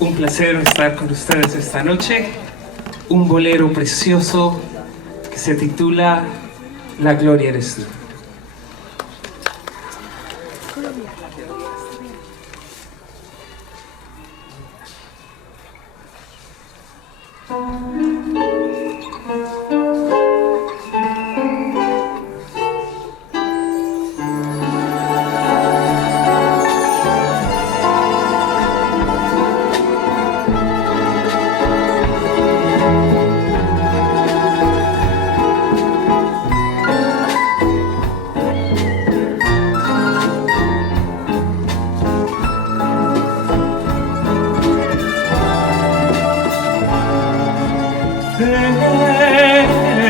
Un placer estar con ustedes esta noche. Un bolero precioso que se titula La gloria eres tú.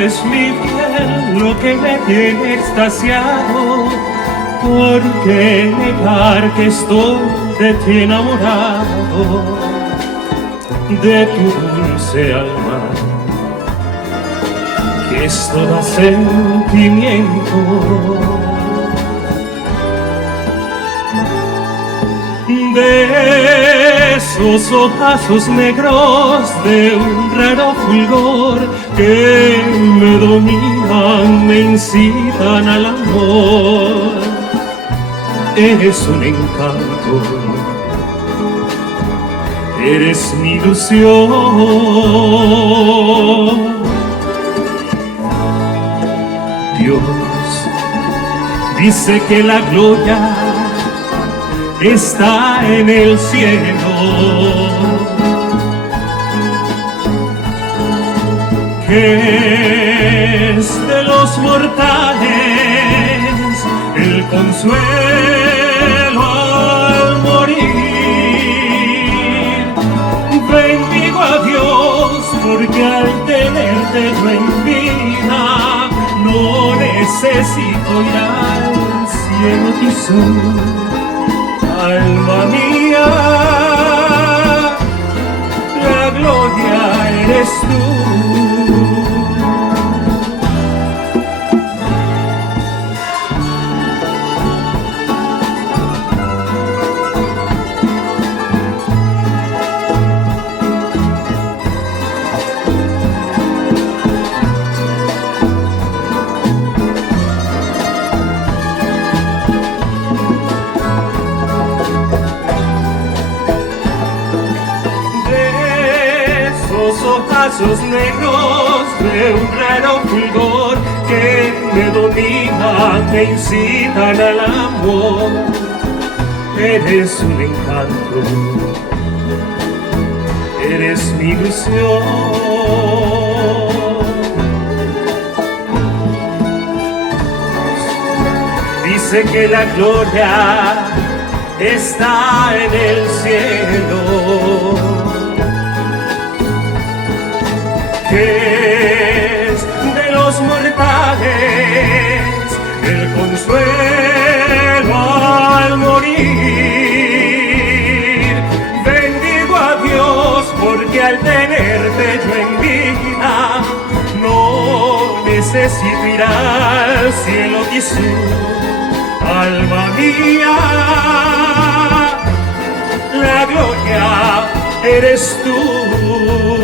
Es mi piel lo que me tiene extasiado. ¿Por qué negar que estoy de ti enamorado? De tu dulce alma, que es toda sentimiento. De esos ojazos negros de un raro fulgor que me dominan, me incitan al amor. Eres un encanto, eres mi ilusión. Dios dice que la gloria está en el cielo, que es de los mortales el consuelo al morir. Bendigo a Dios porque al tenerte yo en vida no necesito ir al cielo quizás. Alma mía, la gloria eres tú. Ojazos negros de un raro fulgor que me dominan, me incitan al amor. Eres un encanto, eres mi ilusión. Dice que la gloria está en el cielo, que es de los mortales el consuelo al morir. Bendigo a Dios porque al tenerte yo en vida no necesito ir al cielo quizás. Alma mía, la gloria eres tú.